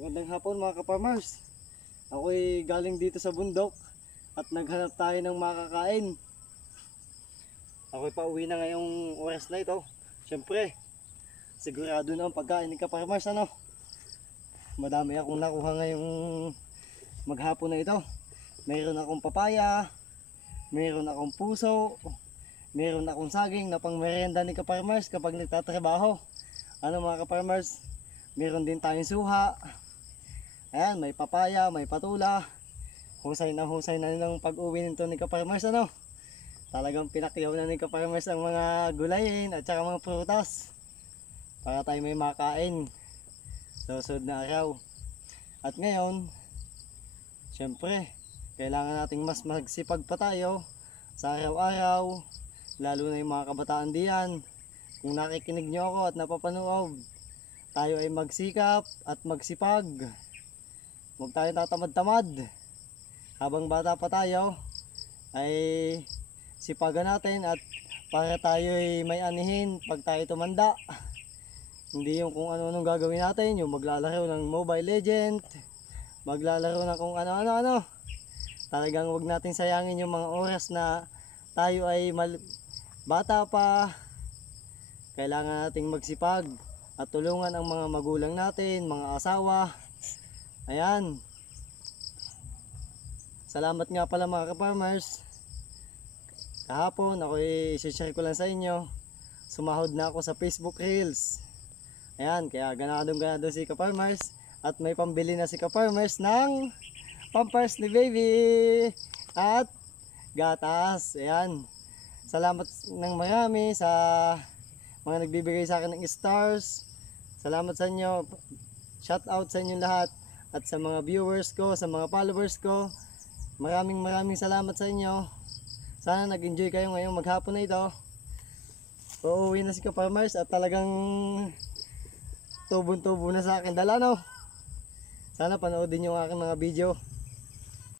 Magandang hapon mga ka-farmers. Ako'y galing dito sa bundok at naghanap tayo ng makakain. Ako'y pauwi na ngayong oras na ito. Siyempre, sigurado na ang pagkain ni ka-farmers, ano? Madami akong nakuha ngayong maghapon na ito. Mayroon akong papaya, mayroon akong puso, mayroon akong saging na pang merienda ni ka-farmers kapag nagtatrabaho. Ano mga ka-farmers? Meron din tayong suha. Ayan, may papaya, may patula. Husay na nilang pag-uwi nito ni ka-farmers, ano? Talagang pinakyaw na ni ka-farmers ang mga gulayin at saka mga prutas para tayo may makain sa susunod na araw. At ngayon, syempre, kailangan nating mas magsipag pa tayo sa araw-araw, lalo na yung mga kabataan diyan. Kung nakikinig nyo ako at napapanood, tayo ay magsikap at magsipag. Huwag tayo tatamad-tamad. Habang bata pa tayo, ay sipagan natin at para tayo ay may anihin pag tayo tumanda. Hindi yung kung ano-anong gagawin natin, yung maglalaro ng Mobile Legend, maglalaro ng kung ano-ano. Talagang huwag natin sayangin yung mga oras na tayo ay bata pa. Kailangan nating magsipag at tulungan ang mga magulang natin, mga asawa. Ayan. Salamat nga pala mga ka-farmers. Kahapon ako i-share ko lang sa inyo. Sumahod na ako sa Facebook Reels. Ayan, kaya ganado si ka-farmers. At may pambili na si ka-farmers ng pampers ni baby at gatas. Ayan. Salamat ng marami sa mga nagbibigay sa akin ng stars. Salamat sa inyo. Shout out sa inyo lahat. At sa mga viewers ko, sa mga followers ko, maraming salamat sa inyo. Sana nag-enjoy kayo ngayong maghapon na ito. Uuwi na si ka-farmers at talagang tubon-tubo na sa akin dala, no? Sana panoodin yung aking mga video.